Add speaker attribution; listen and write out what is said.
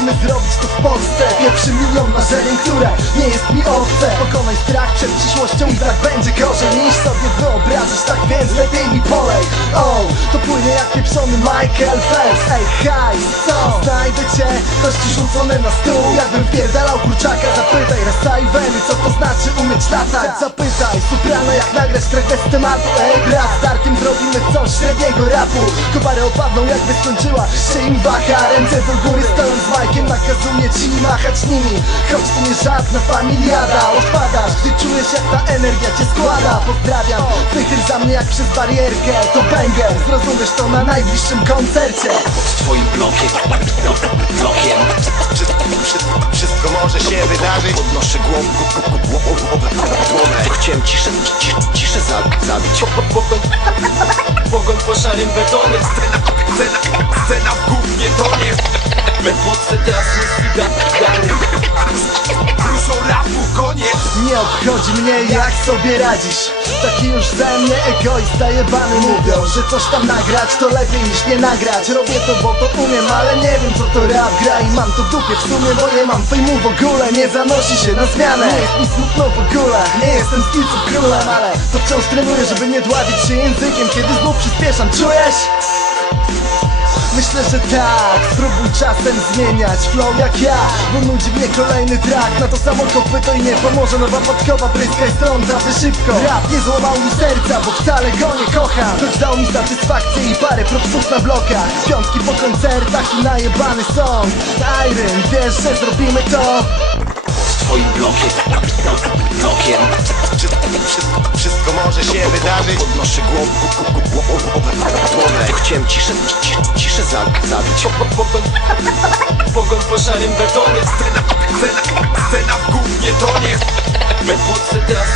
Speaker 1: zrobić to w Polsce. Pierwszy milion marzeń, które nie jest mi obce. Pokonaj strach przed przyszłością i tak będzie gorzej. Niż sobie wyobrazisz, tak więc lepiej mi polej. O, to płynie jak pieprzony Michael Phelps. Ej, haj, co? Znajdę cię, kości rzucone na stół. Jakbym pierdalał kurczaka, zapytaj Rasa i co to znaczy umieć latać Zapytaj, soprano jak nagrać track bez tematu. Ej, Darkiem zrobimy coś średniego rapu. Kowary opadną jakby skończyła się im waha. Ręce do góry stojąc machać nimi Choć to nie żadna familiada Odpadasz, gdy czujesz jak ta energia cię składa Pozdrawiam, wychyl za mnie jak przez barierkę To banger, zrozumiesz to na najbliższym koncercie
Speaker 2: Pod twoim blokiem, blokiem
Speaker 3: Wszystko, może się wydarzyć
Speaker 2: Podnoszę głowę, głowę, Chciałem ciszę, ciszę, ciszę za- zabić
Speaker 4: Pogoń po szarym betonie Nie
Speaker 1: obchodzi mnie jak sobie radzisz. Taki już ze mnie egoista jebany Mówią, że coś tam nagrać to lepiej niż nie nagrać. Robię to bo to umiem, ale nie wiem co to rap gra I mam to w dupie w sumie, bo nie mam fejmu w ogóle Nie zanosi się na zmianę. Nie jest mi smutno w ogóle Nie jestem skillców królem, ale to wciąż trenuję, żeby nie dławić się językiem Kiedy znów przyspieszam, czujesz? Myślę, że tak, spróbuj czasem zmieniać flow jak ja. Bo nudzi mnie kolejny track. Na to samo kopyto i nie pomoże. Nowa podkowa, pryska i strąca za szybko. Rap nie złamał mi serca, bo wcale go nie kocham. Choć dał mi satysfakcję i parę propsów na blokach. Piątki po koncertach i najebany song. Iron, wiesz, że zrobimy to.
Speaker 2: Pod twoim blokiem, blokiem.
Speaker 3: Wszystko, wszystko może się wydarzyć.
Speaker 2: Podnoszę głowę, Chciałem ciszę, ciszę, ciszę za- zabić
Speaker 4: Pogoń po szarym betonie. Scena, scena, scena w gównie tonie. Me podce teraz